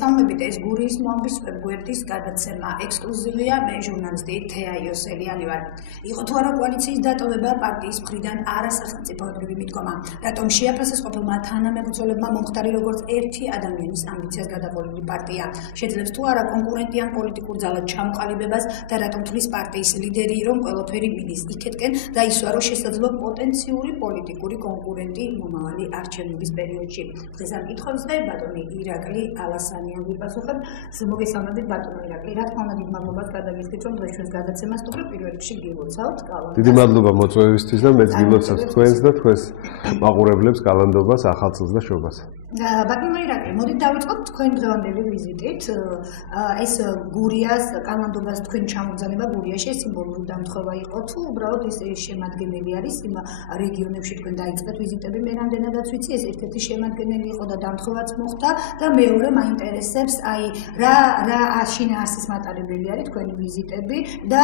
მოგესალმებით, ეს გურიის მომბის ვებგვერდის გადაცემა ექსკლუზივია, მე ჟურნალისტი თეა იოსელიანი ვარ. იყო თუ არა კოალიციის დატოვება პარტიის მხრიდან არასახელმწიფოებრივი მიდგომა, რატომ შეაფასეს ყოფილმა თანამებრძოლებმა მომხდარი როგორც ერთი ადამიანის ამბიციას გადაყოლილი პარტია, შეძლებს თუ არა კონკურენტიან პოლიტიკურ ძალად ჩამოყალიბებას და რატომ თვლის პარტიის ლიდერი, რომ ყველაფერი მიდის იქეთკენ და ისვა რომ შესაძლოა პოტენციური პოლიტიკური კონკურენტი მომავალი არჩევნების პერიოდში. დღეს ამ კითხვებს და ბატონი ირაკლი ალასანიანი ვიპასუხებ. მოგესალმებით ბატონო ირაკლი, რა თქმა უნდა დიდ მადლობას გადაგიხდით, რომ დღეს ჩვენს გადაცემას თუ პირველ რიგში გილოცავთ კალანდარს. დიდი მადლობა მოწვევისთვის და მეც გილოცავთ თქვენს და თქვენს მაყურებლებს კალანდობას, ახალ წელს და შობას. ბატონო ირაკლი, მოდით დავიწყოთ თქვენ დღევანდელი ვიზიტით. ეს გურიას კალანდობას თქვენ ჩამოგზავნება გურიაში სიმბოლური დამთხევა იყო თუ უბრალოდ ეს შემადგენელი არის იმ რეგიონებში თქვენ დაიწყეთ ვიზიტები, მე რამდენადაც ვიცი ეს ერთ-ერთი შემადგენელი იყო და დამთხევაც მოხდა და მეორე მაინტერესებს აი რა შინაარსის მატარებელი არის თქვენი ვიზიტები და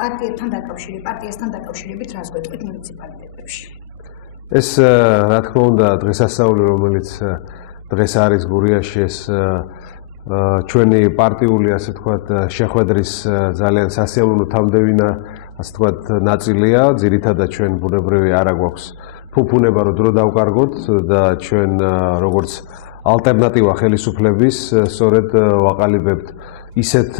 პარტიასთან დაკავშირებით რას გვეტყვით მუნიციპალიტეტებში. ეს რა თქმა უნდა დღესასწაული რომელიც დღეს არის გურიაში ეს ჩვენი პარტიული ასე ვთქვათ შეხვედრის ძალიან სასიამოვნო თამდევინა ასე ვთქვათ ნაწილია, ძირითადად ჩვენ ბუნებრივი არა გვაქვს ფუფუნება რომ დრო დავკარგოთ და ჩვენ როგორც ალტერნატივა ხელისუფლების სწორედ ვაყალიბებთ ისეთ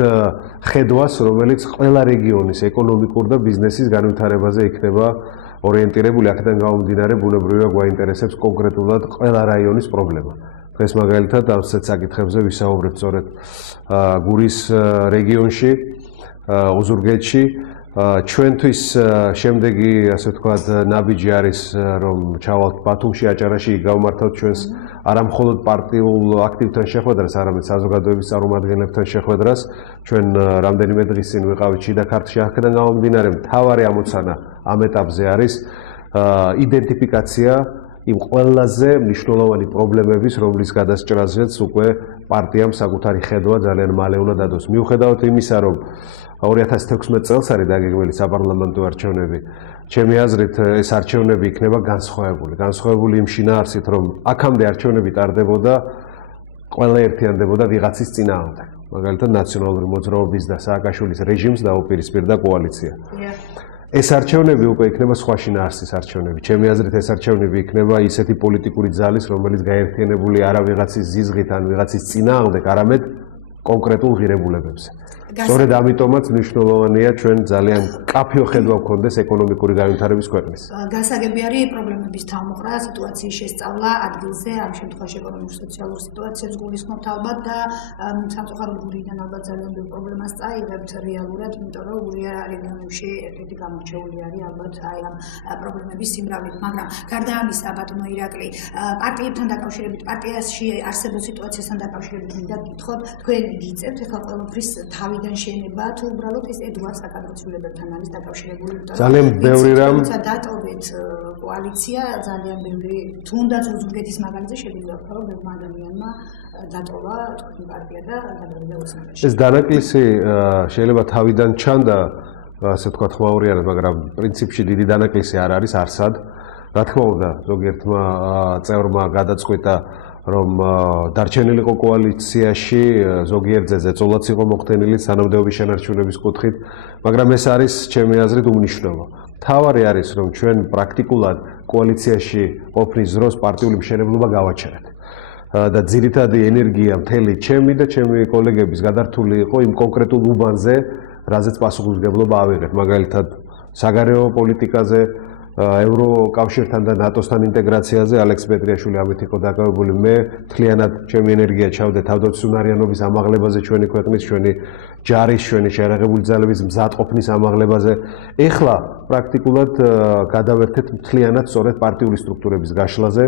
ხედვას, რომელიც ყველა რეგიონის ეკონომიკურ და ბიზნესის განვითარებაზე იქნება ორიენტირებული, აქედან გამომდინარე ბუნებრივია გვაინტერესებს კონკრეტულად ყველა რაიონის პრობლემა. დღეს მაგალითად ამ საკითხებზე ვისაუბრებთ სწორედ გურიის რეგიონში, ოზურგეთში. ჩვენთვის შემდეგი ასე ვთქვათ ნაბიჯი არის რომ ჩავალთ ბათუმში, აჭარაში, გავმართავთ ჩვენს არა მხოლოდ პარტიულ აქტივთან შეხვედრას, არამედ საზოგადოების წარმომადგენლებთან შეხვედრას. ჩვენ რამდენიმე დღის წინ ვიყავით შიდა ქართლში, აქედან გამომდინარე მთავარი ამოცანა ამ ეტაპზე არის იდენტიფიკაცია იმ ყველაზე მნიშვნელოვანი პრობლემების, რომლის გადასჭრაზეც უკვე პარტიამ საკუთარი ხედვა ძალიან მალე უნდა დადოს. მიუხედავად იმისა, რომ 2016 წელს არის დაგეგმილი საპარლამენტო არჩევნები. ჩემი აზრით ეს არჩევნები იქნება განსხვავებული იმ შინაარსით, რომ აქამდე არჩევნები ტარდებოდა ყველა ერთიანდებოდა ვიღაცის წინააღმდეგ. მაგალითად ნაციონალური მოძრაობის და სააკაშვილის რეჟიმს დაუპირისპირდა კოალიცია. ეს არჩევნები უკვე იქნება სხვა შინაარსის არჩევნები. ჩემი აზრით ეს არჩევნები იქნება ისეთი პოლიტიკური ძალის, რომელიც გაერთიანებული არა ვიღაცის ზიზღით ან ვიღაცის წინააღმდეგ, არამედ კონკრეტულ ღირებულებებზე. სწორედ ამიტომაც მნიშვნელოვანია ჩვენ ძალიან კაფეო ხედვა გვქონდეს ეკონომიკური განვითარების ქვეყნის. გასაგები არის პრობლემების თავმოყრა, სიტუაციის შესწავლა ადგილზე, ამ შემთხვევაში ეკონომიკურ-სოციალურ სიტუაციებს გულისხმობთ ალბათ და სამწუხაროდ გურიიდან ალბათ ძალიან ბევრ პრობლემას წაიღებთ რეალურად, იმიტომ რომ გურია რეგიონებში ერთ-ერთი გამორჩეული არის ალბათ აი ამ პრობლემების სიმრავლით, მაგრამ გარდა ამისა, ბატონო ირაკლი, პარტიებთან დაკავშირებით, პარტიაში არსებულ სიტუაციასთან დაკავშირებით მინდა გითხოთ, თქვენ გიწევთ ახლა ყველაფრის თავი შენება თუ უბრალოდ ეს ედვარდ საკადროცვილებებთან არის დაკავშირებული. ძალიან ბევრი რამ დატოვეთ კოალიცია, ძალიან ბევრი თუნდაც ოზურგეთის მაგალითზე შეგვიძლია ვთქვა, რომ ბევრმა ადამიანმა დატოვა თქვენი პარტია და გადავიდა ოსმალეთში. ეს დანაკლისი შეიძლება თავიდან ჩანდა, ასე ვთქვათ, ხმაურიანად, მაგრამ პრინციპში დიდი დანაკლისი არ არის არსად. რა თქმა უნდა, ზოგიერთმა წევრმა გადაწყვიტა რომ დარჩენილიყო კოალიციაში, ზოგიერთზე ზეწოლაც იყო მოხდენილი თანამდებობის შენარჩუნების კუთხით, მაგრამ ეს არის ჩემი აზრით უმნიშვნელო. მთავარი არის რომ ჩვენ პრაქტიკულად კოალიციაში ყოფნის დროს პარტიული მშენებლობა გავაჩერეთ. და ძირითადი ენერგია მთელი ჩემი და ჩემი კოლეგების გადართული იყო იმ კონკრეტულ უბანზე, რაზეც პასუხისმგებლობა ავიღეთ, მაგალითად საგარეო პოლიტიკაზე, ევროკავშირთან და ნატოსთან ინტეგრაციაზე. ალექს პეტრიაშვილი ამით იყო დაკავებული. მე მთლიანად ჩემი ენერგია ჩავდე თავდაცვისუნარიანობის ამაღლებაზე ჩვენი ქვეყნის, ჩვენი ჯარის, ჩვენი შეერაღებული ძალების მზადყოფნის ამაღლებაზე. ეხლა პრაქტიკულად გადავერთეთ მთლიანად სწორედ პარტიული სტრუქტურების გაშლაზე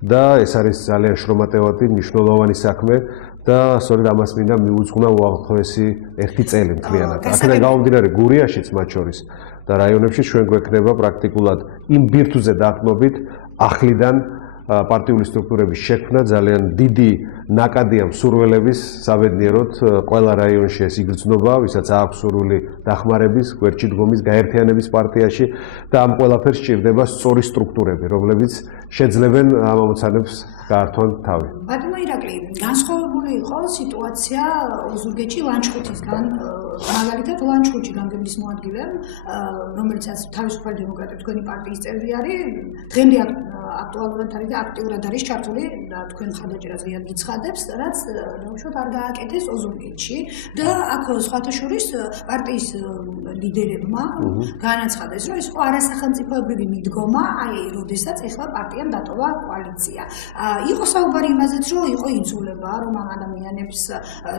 და ეს არის ძალიან შრომატევადი, მნიშვნელოვანი საქმე და სწორედ ამას მინდა მიუძღვნა უახლოესი 1 წელი მთლიანად. აქედან გამომდინარე გურიაშიც მათ შორის და რაიონებში ჩვენ გვექნება პრაქტიკულად იმ ბირთვზე დაყრდნობით ახლიდან პარტიული სტრუქტურების შექმნა, ძალიან დიდი ნაკადია მსურველების საბედნიეროდ ყველა რაიონში ეს იგრძნობა, ვისაც აქვს სურვილი დახმარების, გვერდში დგომის, გაერთიანების პარტიაში და ამ ყველაფერს სჭირდება სწორი სტრუქტურები, რომლებიც შეძლებენ ამ ამოცანებს გაართონ თავი. ბატონო ირაკლი, განსხვავებული იყო სიტუაცია ოზურგეთში ლანჩხუთისგან, მაგალითად ლანჩხუთში გამგებლის მოადგილემ, რომელიც თავისუფალი დემოკრატები თქვენი პარტიის წევრი არის, დღემდე აქტუალურად არის და აქტიურად არის ჩართული და თქვენ ხარდაჭერას ღიად გიცხადებს, რაც ნაუშოთ არ გააკეთეს ოზურგეთში და აქ სხვათა შორის პარტიის ლიდერებმა განაცხადეს, რომ ეს იყო არასახელმწიფოებრივი მიდგომა, აი, როდესაც ეხლა პარტიამ დატოვა კოალიცია. იყო საუბარი იმაზეც, რომ იყო იძულება, რომ ამ ადამიანებს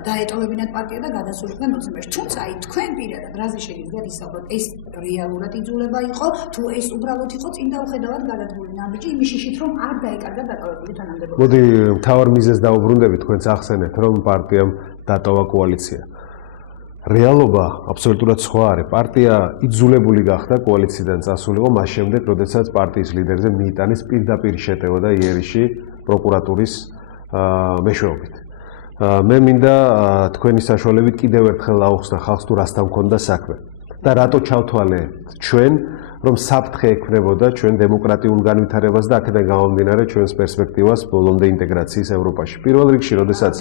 დაეტოვებინათ პარტია და გადასულიყვნენ ოცნებაში. თუმცა აი თქვენ პირადად რაზე შეგიძლიათ ისაუბროთ, ეს რეალურად იძულება იყო, თუ ეს უბრალოდ იყო წინ დაუხედავად გადადგმული ნაბიჯი იმის შიშით, რომ არ დაეკარგა დატოვებული თანამდებობა. მოდი მთავარ მიზეზს დაუბრუნდებით, თქვენც ახსენეთ, რომ პარტიამ დატოვა კოალიცია. რეალობა აბსოლუტურად სხვა არის. პარტია იძულებული გახდა კოალიციიდან წასულიყო მას შემდეგ, როდესაც პარტიის ლიდერზე მიიტანეს პირდაპირ შეტევა და იერიში პროკურატურის მეშვეობით. მე მინდა თქვენი საშუალებით კიდევ ერთხელ აუხსნა ხალხს თუ რასთან მქონდა საქმე და რატო ჩავთვალე ჩვენ, რომ საფრთხე ექმნებოდა ჩვენ დემოკრატიულ განვითარებას და აქედან გამომდინარე ჩვენს პერსპექტივას ბოლომდე ინტეგრაციის ევროპაში. პირველ რიგში, როდესაც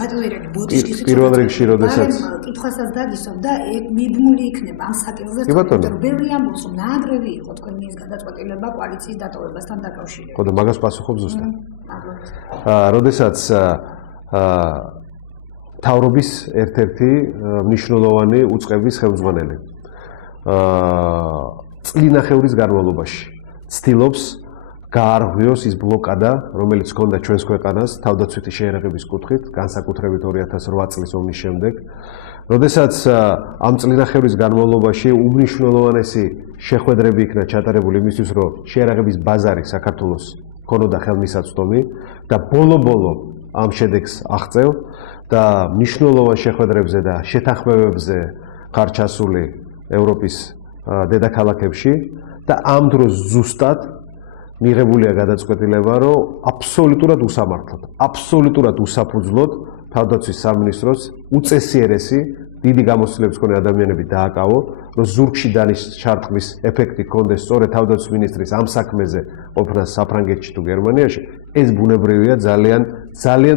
კითხვასაც დაგისვამ და მიბმული იქნება ამ საკითხზე, რომ ბევრი ამბობს, რომ ნაადრევი იყო თქვენი ეს გადაწყვეტილება კოალიციის დატოვებასთან დაკავშირებით. ხო და მაგას პასუხობ ზუსტად. როდესაც მთავრობის ერთ-ერთი მნიშვნელოვანი უწყების ხელმძღვანელი წლინახევრის განმავლობაში ცდილობს გაარღვიოს ის ბლოკადა, რომელიც ჰქონდა ჩვენს ქვეყანას თავდაცვითი შეერაღების კუთხით, განსაკუთრებით 2008 წლის ომის შემდეგ. როდესაც ამ წლინახევრის განმავლობაში უმნიშვნელოვანესი შეხვედრები იქნა ჩატარებული იმისთვის, რომ შეერაღების ბაზარი საქართველოს ქონოდა ხელმისაწვდომი და ბოლო-ბოლო ამ შედეგს აღწევ და მნიშვნელოვან შეხვედრებზე და შეთანხმებებზე ხარ ჩასული ევროპის დედაქალაქებში და ამ დროს ზუსტად მიღებულია გადაწყვეტილება, რომ აბსოლუტურად უსამართლოდ, აბსოლუტურად უსაფუძვლოდ თავდაცვის სამინისტროს უწესიერესი დიდი გამოცდილების მქონე ადამიანები დააკავო, რომ ზურგში დანის ჩარტყმის ეფექტი ჰქონდეს სწორედ თავდაცვის მინისტრის ამ საქმეზე ყოფნა საფრანგეთში თუ გერმანიაში, ეს ბუნებრივია ძალიან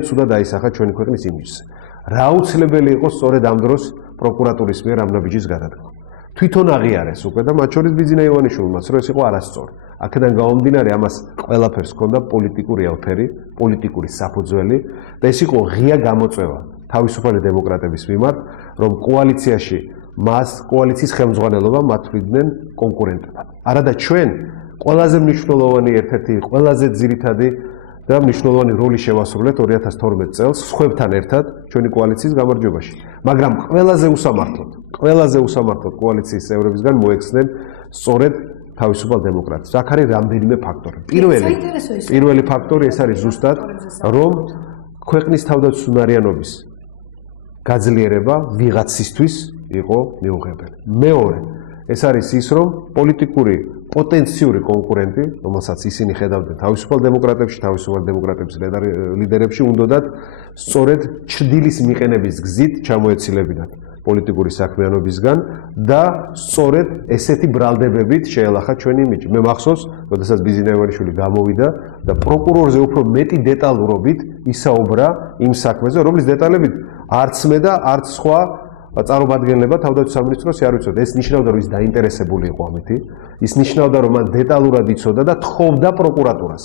ცუდად აისახა ჩვენი ქვეყნის იმიჯზე. რა აუცილებელი იყო სწორედ ამ დროს პროკურატურის მიერ ამ ნაბიჯის გადადგმა. თვითონ აღიარეს უკვე და მათ შორის ბიძინა ივანიშვილმაც, რომ ეს იყო არასწორი. აქედან გამომდინარე ამას ყველაფერს ჰქონდა პოლიტიკური ელფერი, პოლიტიკური საფუძველი და ეს იყო ღია გამოწვევა თავისუფალი დემოკრატების მიმართ, რომ კოალიციაში მას კოალიციის ხელმძღვანელობა მათვლიდნენ კონკურენტებად. არადა ჩვენ ყველაზე მნიშვნელოვანი ერთ-ერთი ყველაზე ძირითადი და მნიშვნელოვანი როლი შევასრულეთ 2012 წელს სხვებთან ერთად ჩვენი კოალიციის გამარჯვებაში. მაგრამ ყველაზე უსამართლოდ კოალიციის წევრებისგან მოექცნენ სწორედ თავისუფალ დემოკრატებს. აქ არის რამდენიმე ფაქტორი. პირველი ფაქტორი ეს არის ზუსტად, რომ ქვეყნის თავდაცვისუნარიანობის გაძლიერება ვიღაცისთვის იყო მიუღებელი. მეორე, ეს არის ის, რომ პოლიტიკური პოტენციური კონკურენტი, რომელსაც ისინი ხედავდნენ თავისუფალ დემოკრატების ლიდერებში, უნდათ სწორედ ჩრდილის მიყენების გზით ჩამოეცილებინათ პოლიტიკური საქმიანობისგან და სწორედ ესეთი ბრალდებებით შეელახა ჩვენი იმიჯი. მე მახსოვს, როდესაც ბიძინა ივანიშვილი გამოვიდა და პროკურორზე უფრო მეტი დეტალურობით ისაუბრა იმ საქმეზე, რომლის დეტალებით არც მე და არც სხვა წარმომადგენლება თავდაცვის სამინისტროს არ ვიცოდა. ეს ნიშნავდა, რომ ის დაინტერესებული იყო ამითი. ის ნიშნავდა, რომ მან დეტალურად იცოდა და თხოვდა პროკურატურას.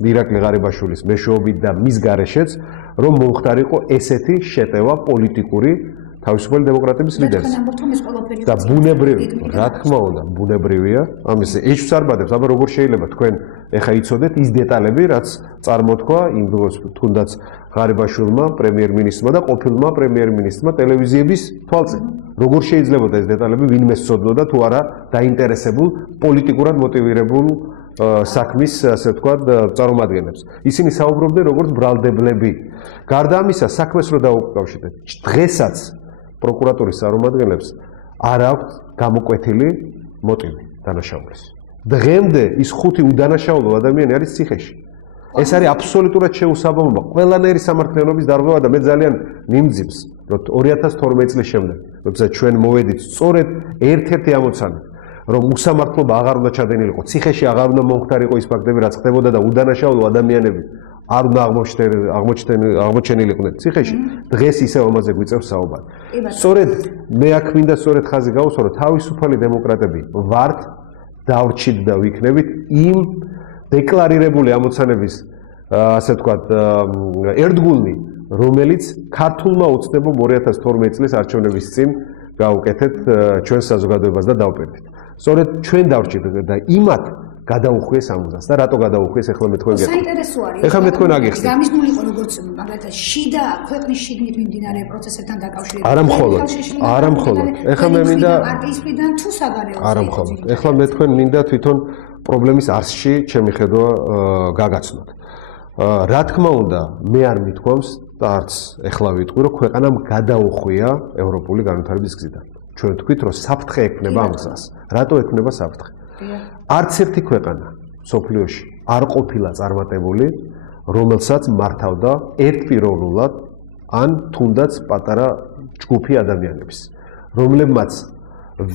ირაკლი ღარიბაშვილის მეშვეობით და მის გარეშეც, რომ მომხდარიყო ესეთი შეტევა პოლიტიკური თავისუფალი დემოკრატების ლიდერს. და ბუნებრივია, რა თქმა უნდა, ბუნებრივია. ამის ეჭვს არ ბადებს, აბა როგორ შეიძლება თქვენ ეხა იცოდეთ ის დეტალები, რაც წარმოთქვა იმ დროს თუნდაც ღარიბაშვილმა, პრემიერ-მინისტრმა და ყოფილმა პრემიერ-მინისტრმა ტელევიზიების თვალწინ. როგორ შეიძლება ეს დეტალები ვინმე სწოდნოდა თუ არა დაინტერესებულ პოლიტიკურად მოტივირებულ საქმის, ასე ვთქვათ, წარმომადგენლებს. ისინი საუბრობდნენ როგორც ბრალდებლები. გარდა ამისა, საქმეს რო დაუკავშირდეთ, დღესაც პროკურატურის წარმომადგენლებს არ აქვს გამოკვეთილი მოტივი დანაშაულის. დღემდე ის 5 უდანაშაულო ადამიანი არის ციხეში. ეს არის აბსოლუტურად შეუსაბამობა. ყველანაირი სამართლიანობის დარღვევა და მე ძალიან მიმძიმს, რომ 2012 წლის შემდეგ, როდესაც ჩვენ მოვედით სწორედ ერთ-ერთი ამოცანით, რომ უსამართლობა აღარ უნდა ჩადენილიყო, ციხეში აღარ უნდა მომხდარიყო ის ფაქტები, რაც ხდებოდა და უდანაშაულო ადამიანები არ უნდა აღმოჩენილიყვნენ ციხეში, დღეს ისევ ამაზე გვიწევს საუბარი. სწორედ მე აქ მინდა სწორედ ხაზი გავუსვა, რომ თავისუფალი დემოკრატები ვართ, დავრჩით და ვიქნებით იმ დეკლარირებული ამოცანების, ასე ვთქვათ, ერთგულნი, რომელიც ქართულმა ოცნებამ 2012 წლის არჩევნების წინ გაუკეთეთ ჩვენს საზოგადოებას და დავპირდით. სწორედ ჩვენ დავრჩით და იმათ გადაუხვიეს ამბავს და რატო გადაუხვიეს ახლა მე თქვენ გეტყვით. საინტერესო არის. ახლა მე თქვენ აგიხსნით. გამიზნული იყო როგორც მაგალითად შიდა ქვეყნის შიგნით მიმდინარე პროცესებთან დაკავშირებით. არა მხოლოდ. ახლა მე მინდა პარტიის მხრიდან თუ საგარეო. არა მხოლოდ. ახლა მე თქვენ მინდა თვითონ პრობლემის არსში ჩემი ხედვა გაგაცნოთ. რა თქმა უნდა, მე არ მithქვამს და არც ახლა ვიტყვი, რომ ქვეყანამ გადაუხვია ევროპული განვითარების გზიდან. ჩვენ ვთქვით, რომ საფრთხე ექმნება ამ გზას. რატო ექმნება საფრთხე? არც ერთი ქვეყანა სოფლიოში არ ყოფილა წარმატებული, რომელსაც მართავდა ერთპიროვნულად ან თუნდაც პატარა ჯგუფი ადამიანების, რომლებმაც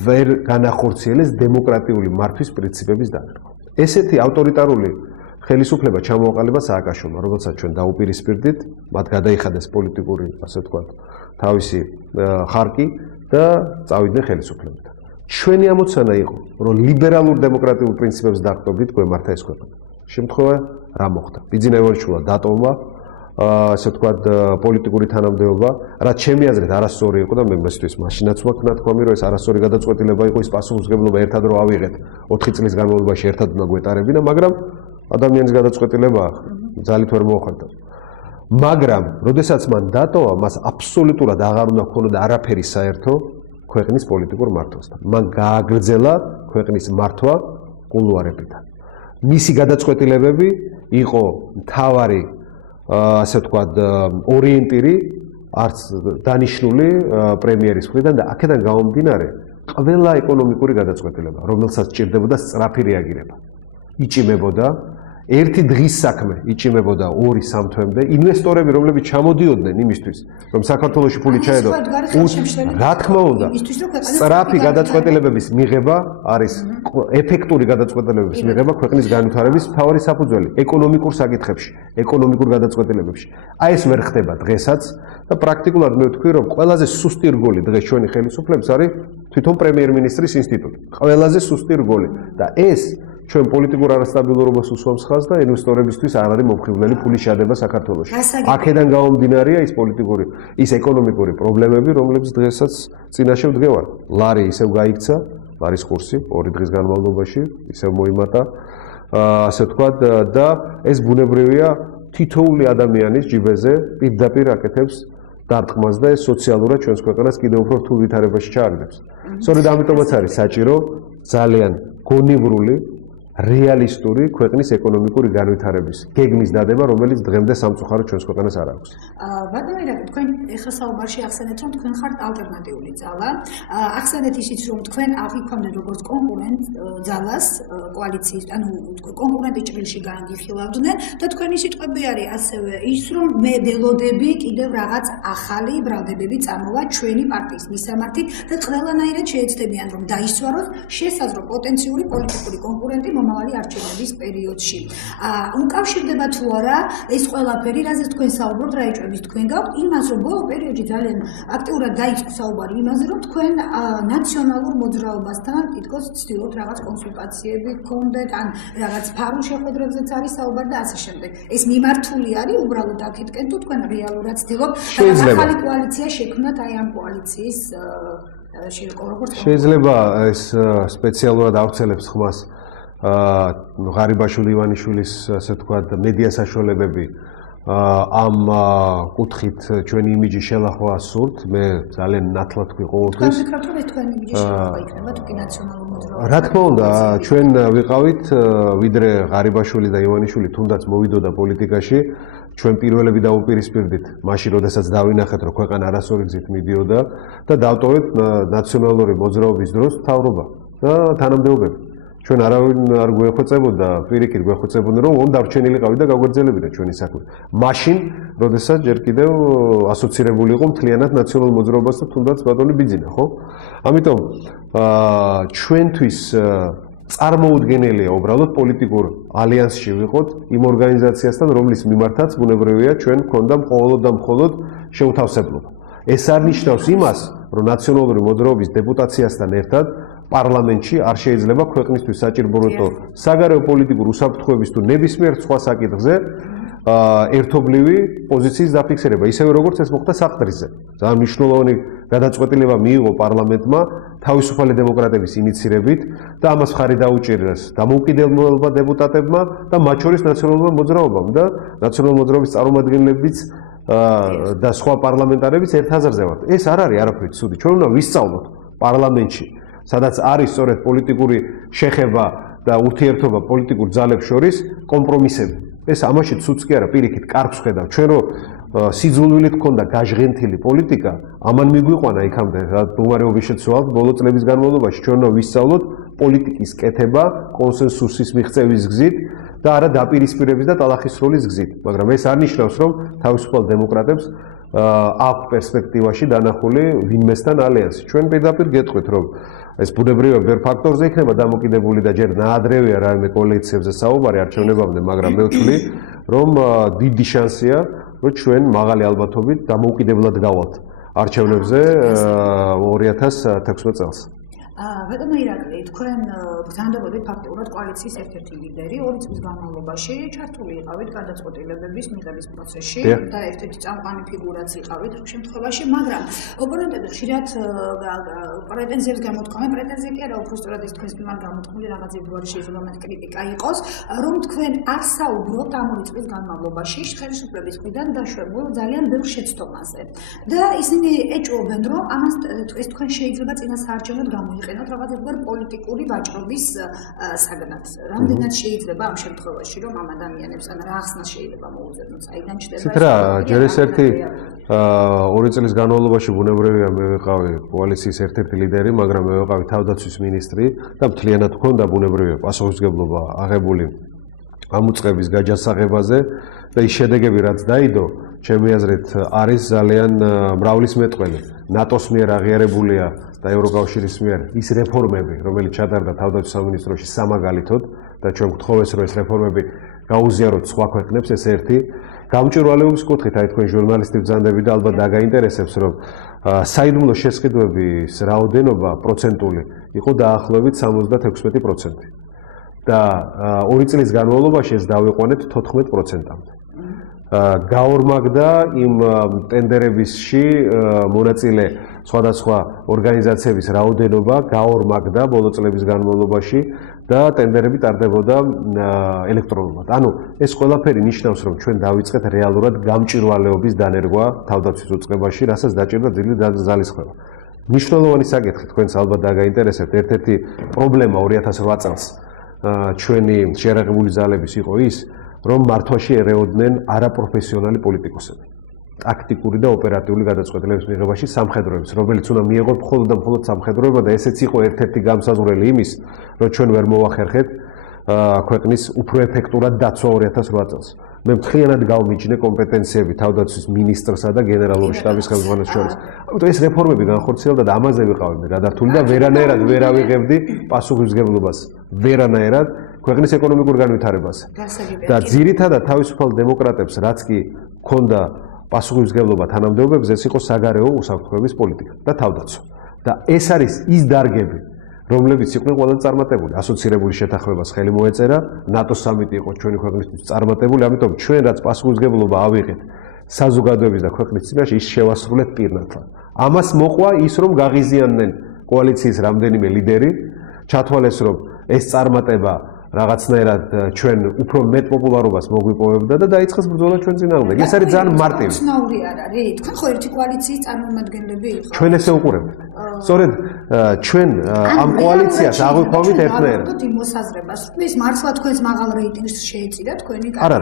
ვერ განახორციელეს დემოკრატიული მართვის პრინციპების დანერგვა. ესეთი ავტორიტარული ხელისუფლება ჩამოაყალიბა სააკაშვილმა, რომელსაც ჩვენ დაუპირისპირდით, მათ გადაიხადეს პოლიტიკური, ასე ვთქვათ, თავისი ხარკი და წავიდნენ ხელისუფლებიდან. ჩვენი ამოცანა იყო, რომ ლიბერალურ დემოკრატიულ პრინციპებს დაყრდნობით გვემართა ეს ქვეყანა. შემთხვევა რა მოხდა? ბიძინა ივანიშვილა დატოვა, ასე ვთქვათ, პოლიტიკური თანამდებობა, რაც ჩემი აზრით არასწორი იყო და მე მესთვის მაშინაც ვაქვს ნათქვამი, რომ ეს არასწორი გადაწყვეტილება იყო, ის პასუხისმგებლობა ერთად რო ავიღეთ 4 წლის განმავლობაში ერთად უნდა გვეტარებინა, მაგრამ ადამიანის გადაწყვეტილება ძალით ვერ მოახერხა. მაგრამ, როდესაც მან დატოვა, მას აბსოლუტურად აღარ უნდა ქონოდა არაფერი საერთო ქვეყნის პოლიტიკურ მართვასთან. მან გააგრძელა ქვეყნის მართვა კულუარებიდან. მისი გადაწყვეტილებები იყო მთავარი, ასე ვთქვათ, ორიენტირი არც დანიშნული პრემიერის მხრიდან და აქედან გამომდინარე, ყველა ეკონომიკური გადაწყვეტილება, რომელსაც სჭირდებოდა სწრაფი რეაგირება, იჭიმებოდა. ერთი დღის საქმე იჭიმებოდა 2-3 თვემდე. ინვესტორები, რომლებიც ჩამოდიოდნენ იმისთვის, რომ საქართველოში ფული ჩაედო, რა თქმა უნდა, სწრაფი გადაწყვეტილებების მიღება არის ეფექტური გადაწყვეტილებების მიღება ქვეყნის განვითარების მთავარი საფუძველი ეკონომიკურ საკითხებში, ეკონომიკურ გადაწყვეტილებებში. აი ეს ვერ ხდება დღესაც და პრაქტიკულად მე ვთქვი, რომ ყველაზე სუსტი რგოლი დღეს ჩვენი ხელისუფლების არის თვითონ პრემიერ-მინისტრის ინსტიტუტი. ყველაზე სუსტი რგოლი და ეს ჩვენ პოლიტიკურ არასტაბილურობას უსვამს ხაზს და ინვესტორებისთვის არ არის მომხიბვლელი ფულის ჩადება საქართველოში. აქედან გამომდინარეა ის პოლიტიკური, ის ეკონომიკური პრობლემები, რომლებიც დღესაც წინაშე ვდგევარ. ლარი ისევ გაიქცა, ლარის კურსი 2 დღის განმავლობაში ისევ მოიმატა, ასე ვთქვათ და ეს ბუნებრივია თითოეული ადამიანის ჯიბეზე პირდაპირ აკეთებს დარტყმას და ეს სოციალურად ჩვენს ქვეყანას კიდევ უფრო რთულ ვითარებაში ჩააგდებს. სწორედ ამიტომაც არის საჭირო ძალიან გონივრული რეალისტური ქვეყნის ეკონომიკური განვითარების გეგმის დადება, რომელიც დღემდე სამწუხაროდ ჩვენს ქვეყანას არ აქვს. ბატონო, თქვენ ეხლა საუბარში ახსენეთ, რომ თქვენ ხართ ალტერნატიული ძალა. ახსენეთ ისიც, რომ თქვენ აღიქვამდნენ როგორც კონკურენტ ძალას კოალიციის, ანუ კონკურენტი ჭრილში გაანგიხილავდნენ და თქვენი სიტყვები არის ასევე ის, რომ მე ველოდები კიდევ რაღაც ახალი ბრალდებები წამოვა ჩვენი პარტიის მისამართით და ყველანაირად შეეცდებიან, რომ დაისვაროს შესაძლო პოტენციური პოლიტიკური კონკურენტი მომავალი არჩევნების პერიოდში. უკავშირდება თუ არა ეს ყველაფერი, რაზეც თქვენ საუბრობთ, რა ეჭვების თქვენ გაქვთ, იმას, რომ ბოლო პერიოდში ძალიან აქტიურად დაიწყო საუბარი იმაზე, რომ თქვენ ნაციონალურ მოძრაობასთან თითქოს ცდილობთ რაღაც კონსულტაციები გქონდეთ, ან რაღაც ფარულ შეხვედრებზეც არის საუბარი და ასე შემდეგ. ეს მიმართული არის უბრალოდ აქეთკენ თუ თქვენ რეალურად ცდილობთ ახალი კოალიცია შექმნათ აი ამ კოალიციის შეიძლება ეს სპეციალურად ავრცელებს ხმას ღარიბაშვილი ივანიშვილის, ასე ვთქვათ, მედია საშუალებები ამ კუთხით ჩვენი იმიჯი შელახვა სურთ. მე ძალიან ნათლად ვთქვი ყოველთვის. თქვენი იმიჯი შელახვა იქნება თუ კი ნაციონალურ მოძრაობაში. რა თქმა უნდა, ჩვენ ვიყავით ვიდრე ღარიბაშვილი და ივანიშვილი თუნდაც მოვიდოდა პოლიტიკაში, ჩვენ პირველები დაუპირისპირდით, მაშინ როდესაც დავინახეთ, რომ ქვეყანა არასწორი გზით მიდიოდა და დავტოვეთ ნაციონალური მოძრაობის დროს მთავრობა და თანამდებობები. ჩვენ არავინ არ გვეხოცებოდა, პირიქით გვეხოცებოდნენ, რომ უნდა დარჩენილიყავით და გაგვერძელებინა ჩვენი საქმე. მაშინ, როდესაც ჯერ კიდევ ასოცირებული იყო მთლიანად ნაციონალურ მოძრაობასთან, თუნდაც ბატონი ბიძინა, ხო? ამიტომ ჩვენთვის წარმოუდგენელია უბრალოდ პოლიტიკურ ალიანსში ვიყოთ იმ ორგანიზაციასთან, რომლის მიმართაც ბუნებრივია ჩვენ გვქონდა მხოლოდ და მხოლოდ შეუთავსებლობა. ეს არ ნიშნავს იმას, რომ ნაციონალური მოძრაობის დეპუტაციასთან ერთად პარლამენტში არ შეიძლება ქვეყნისთვის საჭიროებო საგარეო პოლიტიკურ უსაფრთხოების თუ ნებისმიერ სხვა საკითხზე ერთობლივი პოზიციის დაფიქსირება, ისევე როგორც ეს მოხდა საყდრიზე. ძალიან მნიშვნელოვანი გადაწყვეტილება მიიღო პარლამენტმა თავისუფალი დემოკრატების ინიციირებით და ამას მხარი დაუჭირეს დამოუკიდებელმა დეპუტატებმა და მათ შორის ნაციონალურმა მოძრაობამ და ნაციონალური მოძრაობის წარმომადგენლებიც და სხვა პარლამენტარებიც ერთ აზრზე ვართ. ეს არ არის არაფერი ცუდი. ჩვენ უნდა ვისწავლოთ პარლამენტში, სადაც არის სწორედ პოლიტიკური შეხება და ურთიერთობა პოლიტიკურ ძალებს შორის კომპრომისები. ეს ამაში ცუდს კი არა, პირიქით კარგს ხედავ. ჩვენ რო სიძულვილით ქონდა გაჟღენთილი პოლიტიკა, ამან მიგვიყვანა იქამდე მდგომარეობის შეცვალ ბოლო წლების განმავლობაში. ჩვენ უნდა ვისწავლოთ პოლიტიკის კეთება კონსენსუსის მიღწევის გზით და არა დაპირისპირების და ტალახისროლის გზით. მაგრამ ეს არ ნიშნავს, რომ თავისუფალ დემოკრატებს აქვს პერსპექტივაში დანახული ვინმესთან ალიანსი. ჩვენ პირდაპირ გეტყვით, რომ ეს ბუნებრივია ბევრ ფაქტორზე იქნება დამოკიდებული და ჯერ ნაადრევია რაიმე კოალიციებზე საუბარი არჩევნებამდე, მაგრამ მე ვთვლი, რომ დიდი შანსია, რომ ჩვენ მაღალი ალბათობით დამოუკიდებლად გავალთ არჩევნებზე 2016 წელს. ბატონო ირაკლი, თქვენ ბრძანდობოდით ფაქტიურად კოალიციის ერთ-ერთი ლიდერი, 2 წლის განმავლობაში ჩართული იყავით გადაწყვეტილებების მიღების პროცესში და ერთ-ერთი წამყვანი ფიგურაც იყავით ამ შემთხვევაში, მაგრამ ოპონენტები ხშირად პრეტენზიებს გამოთქვამენ, პრეტენზია კი არა, უფრო სწორად ეს თქვენს მიმართ გამოთქმული რაღაც ერთგვარი შეიძლება მათ კრიტიკა იყოს, რომ თქვენ არ საუბრობთ ამ 2 წლის განმავლობაში ხელისუფლების მხრიდან დაშვებულ ძალიან ბევრ შეცდომაზე და ისინი ეჭვობენ, რომ ამას ეს თქვენ შეიძლება წინასაარჩევნოდ გამოიყენოთ რაღაც ერთგვარ პოლიტიკური ვაჭრობის საგნად. რამდენად შეიძლება ამ შემთხვევაში, რომ ამ ადამიანებს ან რა ახსნას შეიძლება მოუწოდოთ, საიდან ჩდება ეს რა, ჯერ ეს ერთი 2 წლის განმავლობაში ბუნებრივია მე ვიყავი კოალიციის ერთ-ერთი ლიდერი, მაგრამ მე ვიყავი თავდაცვის მინისტრი და მთლიანად მქონდა ბუნებრივია პასუხისმგებლობა აღებული ამ უწყების გაჯასაღებაზე და ის შედეგები რაც დაიდო, ჩემი აზრით არის ძალიან მრავლისმეტყველი. ნატოს მიერ აღიარებულია და ევროკავშირის მიერ ის რეფორმები, რომელიც ჩატარდა თავდაცვის სამინისტროში სამაგალითოდ და ჩვენ გვთხოვეს, რომ ეს რეფორმები გაუზიაროთ სხვა ქვეყნებს, ეს ერთი გამჭვირვალეობის კუთხით, აი თქვენ ჟურნალისტი ბრძანდები და ალბათ დაგაინტერესებს, რომ საიდუმლო შესყიდვების რაოდენობა პროცენტული იყო დაახლოებით 76%. და 2 წლის განმავლობაში ეს დავიყვანეთ 14%-მდე. გაორმაგდა იმ ტენდერებისში მონაწილე სხვადასხვა ორგანიზაციების რაოდენობა, გაორმაგდა ბოლო წლების განმავლობაში და ტენდერები ტარდებოდა ელექტრონულად. ანუ ეს ყველაფერი ნიშნავს, რომ ჩვენ დავიწყეთ რეალურად გამჭვირვალეობის დანერგვა თავდაცვის უწყებაში, რასაც დაჭირდა ძილი ძალისხმევა. მნიშვნელოვანი საკითხი თქვენს ალბათ დაგაინტერესებთ, ერთ-ერთი პრობლემა 2008 წელს ჩვენი შეერაღებული ძალების იყო ის, რომ მართვაში ერეოდნენ არაპროფესიონალი პოლიტიკოსები. ტაქტიკური და ოპერატიული გადაწყვეტილების მიღებაში სამხედროებს, რომელიც უნდა მიიღოთ მხოლოდ და მხოლოდ სამხედროება და ესეც იყო ერთ-ერთი გამსაზღვრელი იმის, რომ ჩვენ ვერ მოვახერხეთ ქვეყნის უფრო ეფექტურად დაცვა 2008 წელს. მე მთლიანად გავმიჯნე კომპეტენციები თავდაცვის მინისტრსა და გენერალური შტაბის ხელმძღვანელს შორის. ამიტომ ეს რეფორმები განხორციელდა და ამაზე ვიყავი მე გადართული და ვერანაირად ვერ ავიღებდი პასუხისმგებლობას. ვერანაირად ქვეყნის ეკონომიკურ განვითარებაზე. და ძირითადად თავისუფალ დემოკრატებს, რაც კი ქონდა პასუხისმგებლობა თანამდებობებზე, ეს იყო საგარეო უსაფრთხოების პოლიტიკა და თავდაცვა. და ეს არის ის დარგები, რომლებიც იყვნენ ყველაზე წარმატებული. ასოცირებული შეთანხმებას ხელი მოეწერა, ნატოს სამიტი იყო ჩვენი ქვეყნისთვის წარმატებული, ამიტომ ჩვენ რაც პასუხისმგებლობა ავიღეთ საზოგადოების და ქვეყნის წინაშე, ის შევასრულეთ პირნათლად. ამას მოყვა ის, რომ გაღიზიანდნენ კოალიციის რამდენიმე ლიდერი, ჩათვალეს, რომ ეს წარმატება რაღაცნაირად ჩვენ უფრო მეტ პოპულარობას მოგვიპოვებდა და დაიწყეს ბრძოლა ჩვენ წინააღმდეგ. ეს არის ძალიან მარტივი. უცნაური არ არის. თქვენ ხო ერთი კოალიციის წარმომადგენლები იყავით? ჩვენ ესე უყურებთ. სწორედ ჩვენ ამ კოალიციას აღვიქვამით ერთნაირად. იმ მოსაზრებას, რომ ეს მართლა თქვენს მაღალ რეიტინგს შეეწირა თქვენი არა,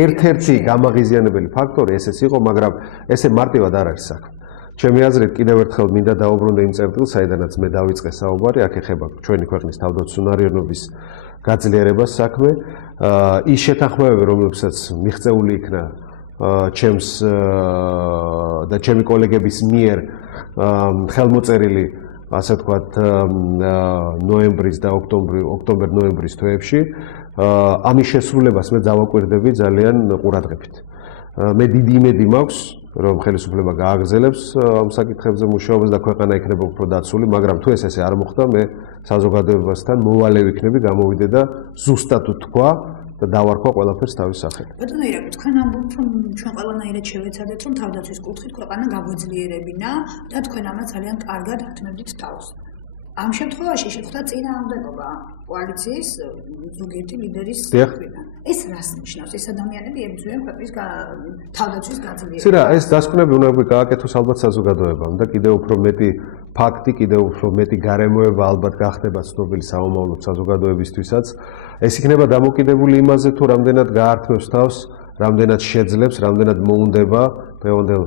ერთ-ერთი გამაღიზიანებელი ფაქტორი ესეც იყო, მაგრამ ესე მარტივად არ არის საქმე. ჩემი აზრით კიდევ ერთხელ მინდა დაუბრუნდე იმ წერტილს, საიდანაც მე დავიწყე საუბარი, აქ ეხება ჩვენი ქვეყნის თავდაცვისუნარიანობის გაძლიერებას საქმე. ის შეთანხმებები, რომლებსაც მიღწეული იქნა ჩემს და ჩემი კოლეგების მიერ ხელმოწერილი, ასე ვთქვათ, ნოემბრის და ოქტომბერ-ნოემბრის თვეებში, ამის შესრულებას მე დავაკვირდები ძალიან ყურადღებით. მე დიდი იმედი მაქვს, რომ ხელისუფლება გააგრძელებს ამ საკითხებზე მუშაობას და ქვეყანა იქნება უფრო დაცული, მაგრამ თუ ესე არ მოხდა, მე საზოგადოებასთან მოვალე ვიქნები, გამოვიდე და ზუსტად თქვა და დავარქვა ყველაფერს თავის სახელით. ბატონო ირაკლი, თქვენ ამბობთ, რომ ჩვენ ყველანაირად შევეცადეთ, რომ თავდაცვის კუთხით ქვეყანა გაგვეძლიერებინა და თქვენ ამას ძალიან კარგად ათმევდით თავს. ამ შემთხვევაში შეხვდა წინააღმდეგობა კოალიციის ზოგიერთი ლიდერის მხრიდან. ეს რას ნიშნავს? ეს ადამიანები ებრძვიან ქვეყნის თავდაცვის გაძლიერებას. ცირა, ეს დასკვნები უნდა გააკეთოს ალბათ საზოგადოებამ და კიდევ უფრო მეტი ფაქტი, კიდევ უფრო მეტი გარემოება ალბათ გახდება ცნობილი საომავლოდ საზოგადოებისთვისაც. ეს იქნება დამოკიდებული იმაზე, თუ რამდენად გაართმევს თავს, რამდენად შეძლებს, რამდენად მოუნდება დღევანდელ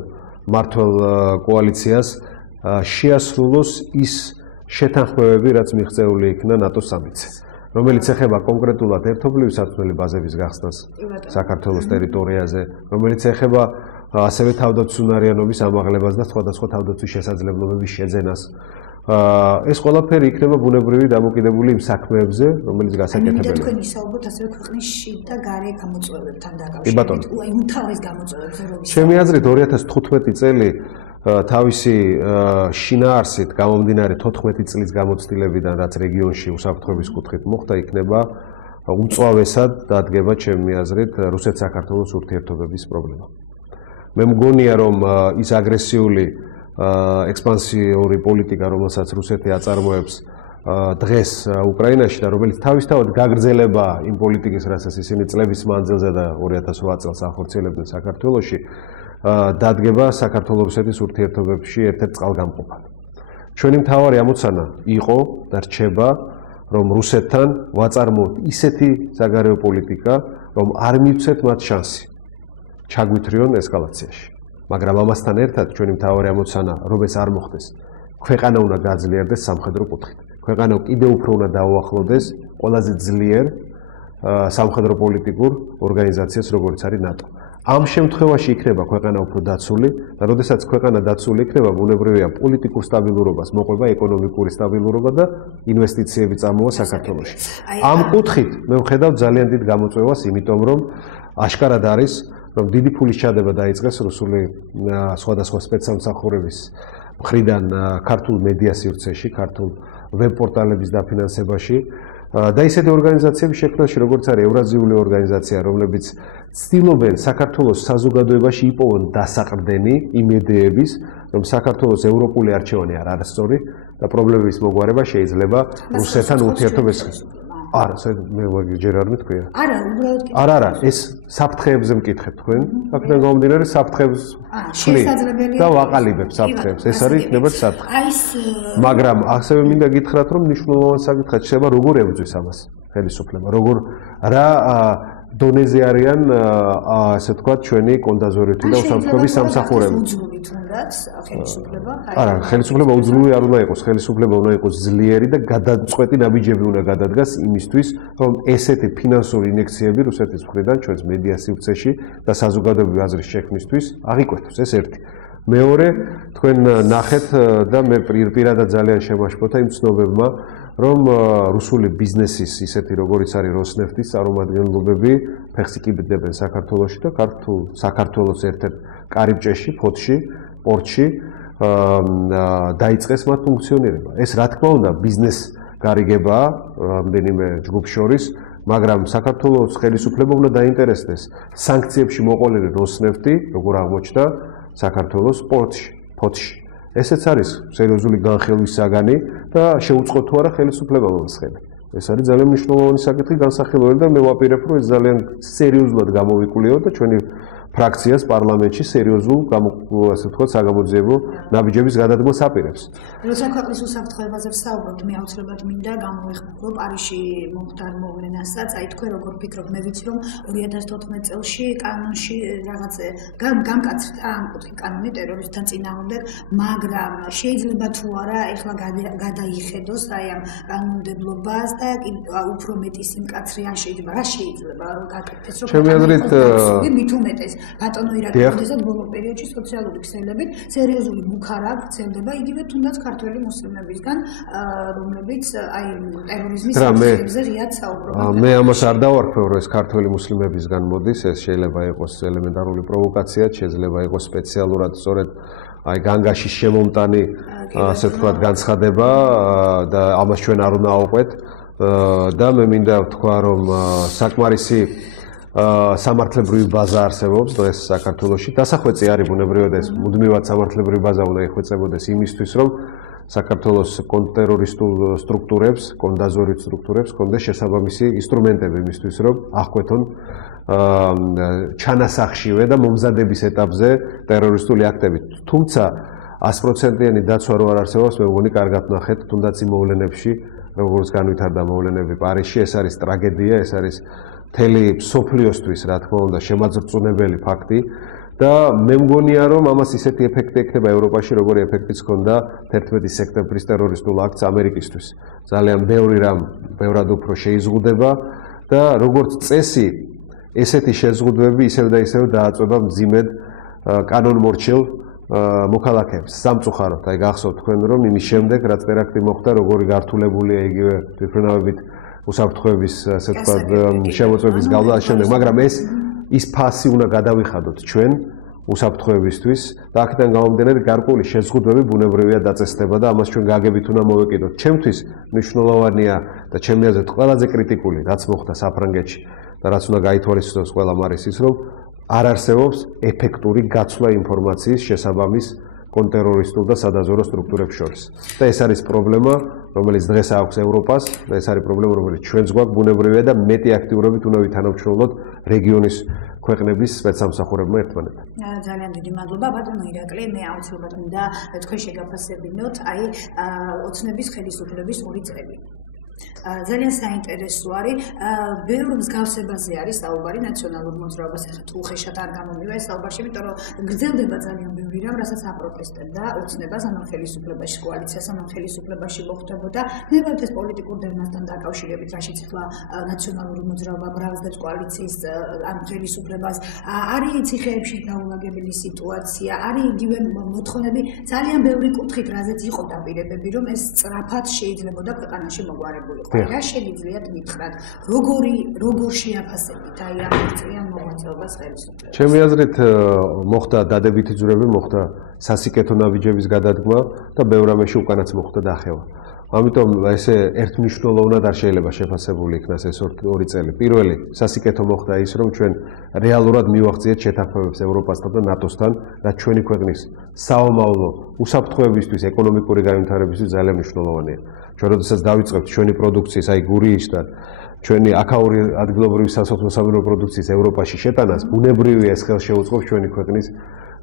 მმართველ კოალიციას შეასრულოს ის შეთანხმებები, რაც მიღწეული იქნა ნატოს სამიტზე, რომელიც ეხება კონკრეტულად ერთობლივი სარწმუნოების ბაზების გახსნას საქართველოს ტერიტორიაზე, რომელიც ეხება ასევე თავდაცვისუნარიანობის ამაღლებას და სხვადასხვა თავდაცვის შესაძლებლობების შეძენას. ეს ყველაფერი იქნება ბუნებრივი დამოკიდებული იმ საქმეებზე, რომელიც გასაკეთებელია. თქვენ ისაუბროთ ასევე ქვეყნის შიგ და გარე გამოწვევებთან დაკავშირებით, უმთავრეს გამოწვევებზე რომ ჩემი აზრით 2015 წელი თავისი შინაარსით გამომდინარე 14 წლის გამოცდილებიდან, რაც რეგიონში უსაფრთხოების კუთხით მოხდა, იქნება უწვავესად დადგება ჩემი აზრით რუსეთ-საქართველოს ურთიერთობების პრობლემა. მე მგონია, რომ ის აგრესიული ექსპანსიური პოლიტიკა, რომელსაც რუსეთი აწარმოებს დღეს უკრაინაში და რომელიც თავისთავად გაგრძელება იმ პოლიტიკის, რასაც ისინი წლების მანძილზე და 2008 წელს ახორციელებდნენ საქართველოში, დადგება საქართველოს-რუსეთის ურთიერთობებში ერთ-ერთ წყალგამყოფად. ჩვენი მთავარი ამოცანა იყო და რჩება, რომ რუსეთთან ვაწარმოოთ ისეთი საგარეო პოლიტიკა, რომ არ მივცეთ მათ შანსი ჩაგვითრიონ ესკალაციაში. მაგრამ ამასთან ერთად ჩვენი მთავარი ამოცანა, რომ ეს არ მოხდეს, ქვეყანა უნდა გაძლიერდეს სამხედრო კუთხით. ქვეყანა კიდევ უფრო უნდა დაუახლოვდეს ყველაზე ძლიერ სამხედრო პოლიტიკურ ორგანიზაციას, როგორც არის ნატო. ამ შემთხვევაში იქნება ქვეყანა უფრო დაცული და როდესაც ქვეყანა დაცული იქნება, ბუნებრივია პოლიტიკურ სტაბილურობას მოყვება ეკონომიკური სტაბილურობა და ინვესტიციები წამოვა საქართველოში. ამ კუთხით მე ვხედავ ძალიან დიდ გამოწვევას, იმიტომ რომ აშკარად არის, რომ დიდი ფულის ჩადება დაიწყეს რუსული სხვადასხვა სპეცსამსახურების მხრიდან ქართულ მედია სივრცეში, ქართულ ვებ-პორტალების დაფინანსებაში და ისეთი ორგანიზაციების შექმნაში, როგორც არის ევრაზიული ორგანიზაცია, რომლებიც ცდილობენ საქართველოს საზოგადოებაში იპოვონ დასაყრდენი იმ იდეების, რომ საქართველოს ევროპული არჩევანი არ არასწორი და პრობლემების მოგვარება შეიძლება რუსეთთან ურთიერთობებს. არა, მე ჯერ არ მეთქვია. არა, უბრალოდ არა, ეს საფრთხეებზე მკითხეთ თქვენ. აქედან გამომდინარე საფრთხებს და ვაყალიბებ საფრთხებს. ეს არის იქნება საფრთხე. მაგრამ ასევე მინდა გითხრათ, რომ მნიშვნელოვანი საკითხი შეიძლება როგორ ებრძვის ამას ხელისუფლება, როგორ რა დონეზე არიან ასე ვთქვათ ჩვენი კონდაზორეთი და უსაფრთხოების სამსახურები. არა, ხელისუფლება უძლური არ უნდა იყოს, ხელისუფლება უნდა იყოს ძლიერი და გადაწყვეტი ნაბიჯები უნდა გადადგას იმისთვის, რომ ესეთი ფინანსური ინიექციები რუსეთის მხრიდან ჩვენს მედია სივრცეში და საზოგადოებრივი აზრის შექმნისთვის აღიკვეთოს. ეს ერთი. მეორე, თქვენ ნახეთ და მე პირადად ძალიან შემაშფოთა იმ ცნობებმა, რომ რუსული ბიზნესის ისეთი როგორიც არის როსნეფტის წარმომადგენლობები ფეხს იკიდებენ საქართველოში და საქართველოს ერთ-ერთ კარიბჭეში, ფოთში, პორტში დაიწყეს მათ ფუნქციონირება. ეს რა თქმა უნდა ბიზნეს გარიგებაა რამდენიმე ჯგუფს შორის, მაგრამ საქართველოს ხელისუფლება უნდა დაინტერესდეს სანქციებში მოყოლილი როსნეფტი, როგორ აღმოჩნდა საქართველოს ფოთში. ესეც არის სერიოზული განხილვის საგანი და შეუწყო თუ არა ხელისუფლება მომსხები. ეს არის ძალიან მნიშვნელოვანი საკითხი განსახილველი და მე ვაპირებ, რომ ეს ძალიან სერიოზულად გამოვიკულიო და ჩვენი ფრაქციას პარლამენტში სერიოზულ ასე ვთქვათ საგამოძიებო ნაბიჯების გადადგმას აპირებს. როცა ქვეყნის უსაფრთხოებაზე ვსაუბრობთ, მე აუცილებლად მინდა გამოვიხმო პარიზში მომხდარ მოვლენასაც, აი თქვენ როგორ ფიქრობთ, მე ვიცი რომ 2014 წელს კანონში რაღაც გამკაცრდა ამ კუთხე კანონი ტერორისტთან წინააღმდეგ, მაგრამ შეიძლება თუ არა ეხლა გადაიხედოს აი ამ კანონმდებლობას და უფრო მეტი სიმკაცრე ან შეიძლება რა შეიძლება რომ გაკეთდეს რომ ჩემი აზრით მით უმეტეს ბატონო ირაკლი ბოლო პერიოდში სოციალური ქსელებებით სერიოზული მუქარა ვრცელდება იგივე თუნდაც ქართველი მუსლიმებისგან რომლებიც აი ტერორიზმის საკითხებზე ღიად საუბრობენ. მე ამას არ დავარქვევ რომ ეს ქართველი მუსლიმებისგან მოდის, ეს შეიძლება იყოს ელემენტარული პროვოკაცია, შეიძლება იყოს სპეციალურად სწორედ აი განგაშის შემომტანი ასე ვთქვათ განცხადება და ამას ჩვენ არ უნდა ავყვეთ და მე მინდა ვთქვა რომ საკმარისი სამართლებრივი ბაზა არსებობს დღეს საქართველოში. დასახვეწი არის ბუნებრივად ეს მუდმივად სამართლებრივი ბაზა უნდა იხვეწებოდეს იმისთვის რომ საქართველოს კონტრტერორისტულ სტრუქტურებს, კონდაზორით სტრუქტურებს კონდეს შესაბამისი ინსტრუმენტები იმისთვის რომ აღკვეთონ ჩანასახშივე და მომზადების ეტაპზე ტერორისტული აქტები. თუმცა 100%-იანი დაცვა რო არ არსებობს, მე მგონი კარგად ნახეთ თუნდაც იმ მოვლენებში, როგორც განვითარდა მოვლენები პარიზში, ეს არის ტრაგედია, ეს არის მთელი მსოფლიოსთვის, რა თქმა უნდა, შემაძრწუნებელი ფაქტი და მე მგონია რომ ამას ისეთი ეფექტი ექნება ევროპაში, როგორი ეფექტიც ჰქონდა 11 სექტემბრის ტერორისტულ აქტს ამერიკისთვის. ძალიან ბევრი რამ ბევრად უფრო შეიზღუდება და როგორც წესი, ესეთი შეზღუდვები ისევ და ისევ დააწვება მძიმედ კანონმორჩილ მოქალაქეებს. სამწუხაროდ, აი გახსოვთ თქვენ რომ იმის შემდეგ, რაც ტერაქტი მოხდა, როგორი გართულებულია იგივე თვითმფრინავებით უსაფრთხოების ასე ვთქვათ შემოწმების გავლა შემდეგ, მაგრამ ის ფასი უნდა გადავიხადოთ ჩვენ უსაფრთხოებისთვის და აქედან გამომდინარე გარკვეული შეზღუდვები ბუნებრივია დაწესდება და ამას ჩვენ გაგებით უნდა მოვეკიდოთ. ჩემთვის მნიშვნელოვანია და ჩემი აზრით ყველაზე კრიტიკული რაც მოხდა საფრანგეთში და რაც უნდა გაითვალისწინოს ყველამ არის ის რომ არ არსებობს ეფექტური გაცვლა ინფორმაციის შესაბამის კონტრტერორისტულ და სადაზვერვო სტრუქტურებს შორის. და ეს არის პრობლემა, რომელიც დღეს აქვს ევროპას და ეს არის პრობლემა, რომელიც ჩვენს გვაქვს ბუნებრივია და მეტი აქტიურობით უნდა ვითანამშრომლოთ რეგიონის ქვეყნების სპეცსამსახურებმა ერთმანეთთან. ძალიან დიდი მადლობა ბატონო ირაკლი, მე აუცილებლად მინდა თქვენ შეგაფასებინოთ აი ოცნების ხელისუფლების 2 წლები. ძალიან საინტერესო არის, ბევრ მსგავსებაზე არის საუბარი ნაციონალურ მოძრაობას, ახლა თუ უხეშად არ გამომივა ეს საუბარში, იმიტომ რომ გრძელდება ძალიან ბევრი რამ, რასაც აპროტესტებდა ოცნებას ამ ხელისუფლებაში, კოალიციას ამ ხელისუფლებაში მოხდებოდა. ნებავთ ეს პოლიტიკურ დევნასთან დაკავშირებით, რაშიც ახლა ნაციონალური მოძრაობა ბრავსდებს კოალიციის ამ ხელისუფლებას, არის ციხეებში დაულაგებელი სიტუაცია, არის იგივე მოთხოვნები ძალიან ბევრი კუთხით, რაზეც იყო დაპირებები, რომ ეს სწრაფად შეიძლებოდა ქვეყანაში მოგვარებულიყო. რა შეგიძლიათ მითხრათ, როგორ შეაფასებით აი ამ ერთიან მოღვაწეობას ხელისუფლებას? ჩემი აზრით მოხდა დადებითი ძვრები, მოხდა სასიკეთო ნაბიჯების გადადგმა და ბევრ რამეში უკანაც მოხდა დახევა. ამიტომ ესე ერთმნიშვნელოვნად არ შეიძლება შეფასებული იქნას ეს 2 წელი. პირველი, სასიკეთო მოხდა ის, რომ ჩვენ რეალურად მივახციეთ შეთანხმებებს ევროპასთან და ნატოსთან, რაც ჩვენი ქვეყნის საომავლო უსაფრთხოებისთვის, ეკონომიკური განვითარებისთვის ძალიან მნიშვნელოვანია. ჩვენ როდესაც დავიწყებთ ჩვენი პროდუქციის, აი გურიისთან, ჩვენი აქაური ადგილობრივი სასოფლო-სამეურნეო პროდუქციის ევროპაში შეტანას, ბუნებრივია ეს ხელს შეუწყობს ჩვენი ქვეყნის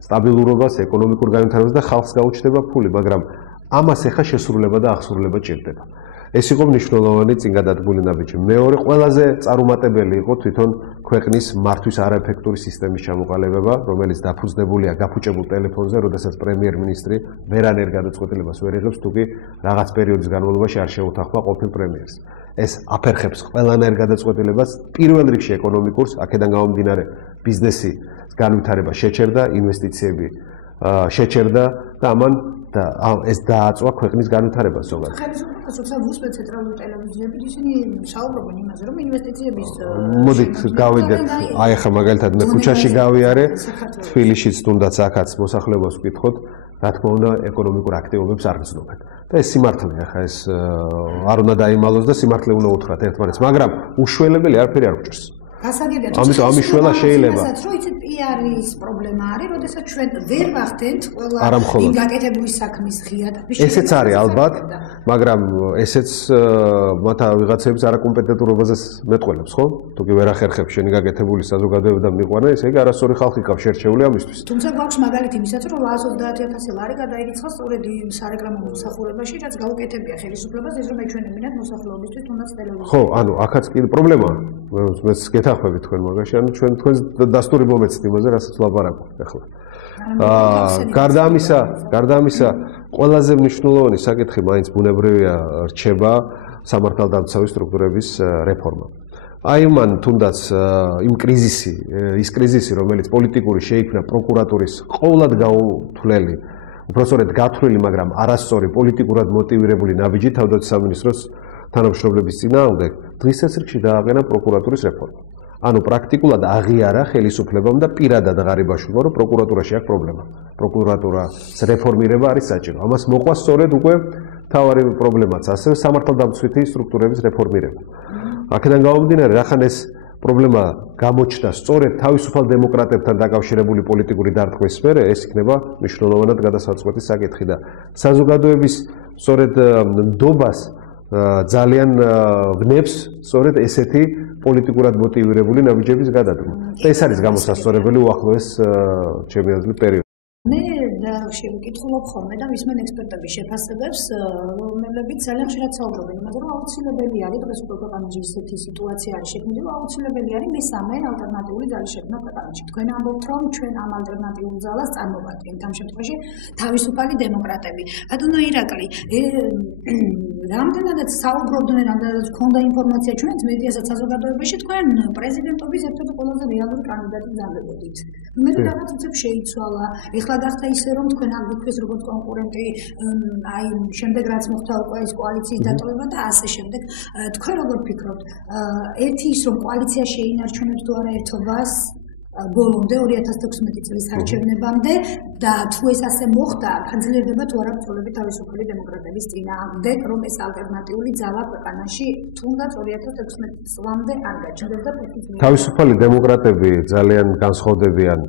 სტაბილურობას, ეკონომიკურ განვითარებას და ხალხს გაუჩნდება ფული, მაგრამ ამას ეხა შესრულება და აღსრულება ჭირდება. ეს იყო მნიშვნელოვანი წინ გადადგმული ნაბიჯი. მეორე, ყველაზე წარუმატებელი იყო თვითონ ქვეყნის მართვის არაეფექტური სისტემის ჩამოყალიბება, რომელიც დაფუძნებულია გაფუჭებულ ტელეფონზე, როდესაც პრემიერ-მინისტრი ვერანაირ გადაწყვეტილებას ვერ იღებს, თუკი რაღაც პერიოდის განმავლობაში არ შეუთანხმა ყოფილ პრემიერს. ეს აფერხებს ყველანაირ გადაწყვეტილებას, პირველ რიგში ეკონომიკურს, აქედან გამომდინარე ბიზნესი განვითარება შეჩერდა, ინვესტიციები შეჩერდა და ამან ეს დააწვა ქვეყნის განვითარებას ზოგადად. ხელისუფლებას უცებ უსმენთ ცენტრალური ტელევიზიები, ისინი საუბრობენ იმაზე, რომ ინვესტიციების მოდით გავიდეთ, აი ახლა მაგალითად მე ქუჩაში გავიარე, თბილისშიც თუნდაც აქაც მოსახლეობას ვკითხოთ, რა თქმა უნდა ეკონომიკურ აქტივობებს არ გრძნობენ. და ეს სიმართლეა, ახლა ეს არ უნდა დაიმალოს და სიმართლე უნდა უთხრათ ერთმანეთს, მაგრამ უშველებელი არაფერი არ გვჭირს. ამიტომ ამის შველა შეიძლება. არის პრობლემა არის, როდესაც ჩვენ ვერ ვახდენთ ყველა იმ გაკეთებული საქმის ღია და ესეც არის ალბათ, მაგრამ ესეც მათ ვიღაცების არაკომპეტენტურობაზეც მეტყველებს, ხო? თუ კი ვერ ახერხებს შენი გაკეთებული საზოგადოება და მიყვანა, ესე იგი არასწორი ხალხი ყავს შერჩეული ამისთვის. თუმცა გვაქვს მაგალითი იმისაც, რომ 130,000 ლარი გადაირიცხა სწორედ იმ სარეკლამო მომსახურებაში, რაც გაუკეთებია ხელისუფლებას ის რომ ეჩვენებინათ მოსახლეობისთვის თუნდაც ტელევიზიაში. ხო, ანუ აქაც კიდე პრობლემაა. მეც გეთახმებით თქვენ მაგაში, ანუ ჩვენ თქვენს დასტური მომეცით იმაზე, რასაც ვლაპარაკობთ ახლა. გარდა ამისა, ყველაზე მნიშვნელოვანი საკითხი მაინც ბუნებრივია რჩება სამართალდამცავი სტრუქტურების რეფორმა. აი მან თუნდაც იმ ის კრიზისი, რომელიც პოლიტიკური შეიქმნა პროკურატურის ყოვლად გაუთვლელი, უпростоრედ გათვლილი, მაგრამ არასწორი პოლიტიკურად მოტივირებული ნაბიჯი თავდაცვის სამინისტროს თანამშრომლების წინააღმდეგ დღის წესრიგში დააყენა პროკურატურის რეფორმა. ანუ პრაქტიკულად აღიარა ხელისუფლებამ და პირადად ღარიბაშვილმა, რომ პროკურატურაში აქვს პრობლემა. პროკურატურის რეფორმირება არის საჭირო. ამას მოყვა სწორედ უკვე თავარი პრობლემაც, ასევე სამართალდამცვითი სტრუქტურების რეფორმირება. აქედან გამომდინარე, რახან ეს პრობლემა გამოჩნდა სწორედ თავისუფალ დემოკრატებთან დაკავშირებული პოლიტიკური დარტყმის მერე, ეს იქნება მნიშვნელოვნად გადასაწყვეტი საკითხი და საზოგადოების სწორედ ნდობას ძალიან ვნებს სწორედ ესეთი პოლიტიკურად მოტივირებული ნაბიჯების გადადგმა. და ეს არის გამოსასწორებელი უახლოეს ჩემი აზრით პერიოდში. მე შევკითხულობ ხოლმე და ვისმენ ექსპერტების შეფასებებს, რომლებიც ძალიან ხშირად საუბრობენ იმაზე, რომ აუცილებელი არის დღეს უკვე ქვეყანაში ისეთი სიტუაცია არის შექმნილი, რომ აუცილებელი არის მესამე ალტერნატიული ძალის შექმნა ქვეყანაში. თქვენ ამბობთ, რომ ჩვენ ამ ალტერნატიულ ძალას წარმოვადგენთ ამ შემთხვევაში თავისუფალი დემოკრატები. ბატონო ირაკლი, რამდენადაც საუბრობდნენ, რამდენადაც ჰქონდა ინფორმაცია ჩვენს მედიასაც საზოგადოებაში, თქვენ პრეზიდენტობის ერთ-ერთი ყველაზე რეალური კანდიდატი გზავნებოდით. მე რაღაც უცებ შეიცვალა. ეხლა გახდა ისე, რომ თქვენ აგვიქვეს როგორც კონკურენტი, აი შემდეგ რაც მოხდა უკვე ეს კოალიციის დატოვება და ასე შემდეგ. თქვენ როგორ ფიქრობთ? ერთი ის რომ კოალიცია შეინარჩუნებს თუ არა ერთობას ბოლომდე 2016 წლის არჩევნებამდე და თუ ეს ასე მოხდა, ხანძლიერდება თუ არა ბრძოლები თავისუფალი დემოკრატების წინააღმდეგ, რომ ეს ალტერნატიული ძალა ქვეყანაში თუნდაც 2016 წლამდე არ გაჩნდება. თავისუფალი დემოკრატები ძალიან განსხვავდებიან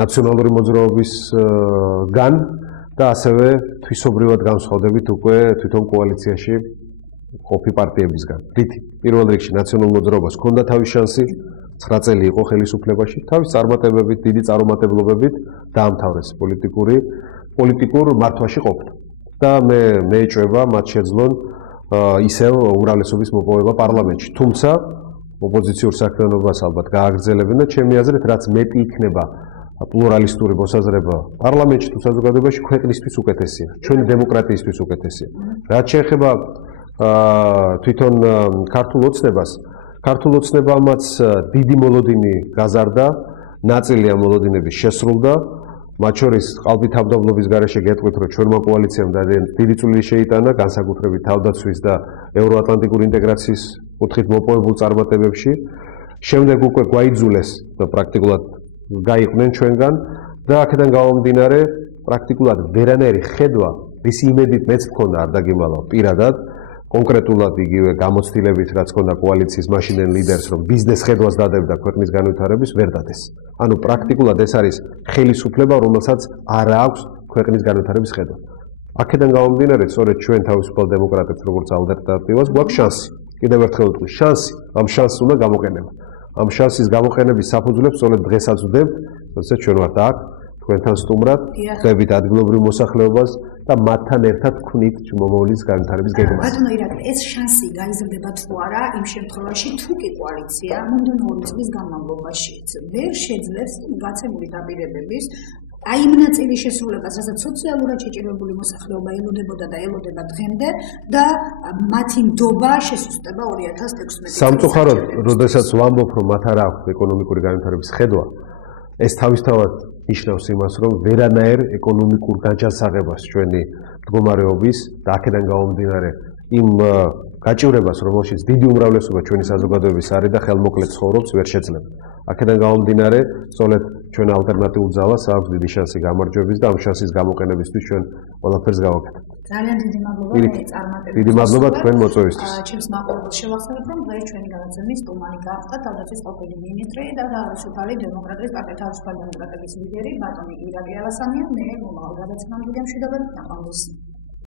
ნაციონალური მოძრაობისგან და ასევე თვისობრივად განსხვავდებით უკვე თვითონ კოალიციაში ყოფი პარტიებისგან. რითი? პირველ რიგში ნაციონალურ მოძრაობას ჰქონდა თავის შანსი 9 წელი იყო ხელისუფლებაში, თავის წარმატებებით, დიდი წარუმატებლობებით დაამთავრეს პოლიტიკურ მართვაში ყოფნა. და მე ეჭვება მათ შეძლონ ისევ უმრავლესობის მოპოვება პარლამენტში. თუმცა ოპოზიციურ საქმიანობას ალბათ გააგრძელებენ და ჩემი აზრით, რაც მეტი იქნება პლურალისტური მოსაზრება პარლამენტში თუ საზოგადოებაში, ქვეყნისთვის უკეთესია, ჩვენი დემოკრატიისთვის უკეთესია. რაც შეეხება თვითონ ქართულ ოცნებას, ქართულ ოცნებამაც დიდი მოლოდინი გაზარდა, ნაწილი ამ მოლოდინების შესრულდა, მათ შორის ყალბი თავდაბლობის გარეშე გეტყვით, რომ ჩვენმა კოალიციამ დიდი წვლილი შეიტანა განსაკუთრებით თავდაცვის და ევროატლანტიკური ინტეგრაციის კუთხით მოპოვებულ წარმატებებში. შემდეგ უკვე გვაიძულეს და პრაქტიკულად გაიყვნენ ჩვენგან და აქედან გამომდინარე პრაქტიკულად ვერანაირი ხედვა, რის იმედით მეც მქონდა არ დაგიმალავ პირადად, კონკრეტულად იგივე გამოცდილებით, რაც ჰქონდა კოალიციის მაშინდელ ლიდერს, რომ ბიზნეს ხედვას დადებდა ქვეყნის განვითარების, ვერ დადეს. ანუ პრაქტიკულად ეს არის ხელისუფლება, რომელსაც არ აქვს ქვეყნის განვითარების ხედვა. აქედან გამომდინარე, სწორედ ჩვენ თავისუფალ დემოკრატებს, როგორც ალტერნატივას, გვაქვს შანსი. კიდევ ერთხელ ვთქვი, შანსი, ამ შანსს უნდა გამოყენებთ. ამ შანსის გამოყენების საფუძვლებს სწორედ დღესაც ვდებთ, როდესაც ჩვენ ვართ აქ, თქვენთან სტუმრად, ვხვდებით ადგილობრივ მოსახლეობას და მათთან ერთად ვქმნით მომავლის განვითარების გეგმას. ბატონო ირაკლი, ეს შანსი გაიზრდება თუ არა იმ შემთხვევაში, თუ კი კოალიცია მომდევნო 2 წლის განმავლობაში ვერ შეძლებს გაცემული დაპირებების აი იმ ნაწილის შესრულებას, რასაც სოციალურად შეჭირებული მოსახლეობა ელოდებოდა და ელოდება დღემდე და მათი ნდობა შესუსტება 2016 წელს. სამწუხაროდ, როდესაც ვამბობ, რომ მათ არ აქვს ეკონომიკური განვითარების ხედვა, ეს თავისთავად ნიშნავს იმას, რომ ვერანაირ ეკონომიკურ გაჯანსაღებას ჩვენი მდგომარეობის და აქედან გამომდინარე იმ გაჭირებას, რომელშიც დიდი უმრავლესობა ჩვენი საზოგადოების არის და ხელმოკლედ ცხოვრობს, ვერ შეძლებ. აქედან გამომდინარე, სწორედ ჩვენ ალტერნატიულ ძალას აქვს დიდი შანსი გამარჯვების და ამ შანსის გამოყენებისთვის ჩვენ ყველაფერს გავაკეთებთ. ძალიან დიდი მადლობა წარმატებით. დიდი მადლობა თქვენ მოწვევისთვის. ჩემს მაყურებელს შევახსენებ, რომ დღეს ჩვენი გადაცემის სტუმარი გახდა თავდაცვის ყოფილი მინისტრი და თავისუფალი დემოკრატიის პარტიის თავისუფალი დემოკრატიის ლიდერი ბატონი ირაკლი ალასანია. მე მომავალ გადაცემამდე მშვიდობებით ნახვამდის.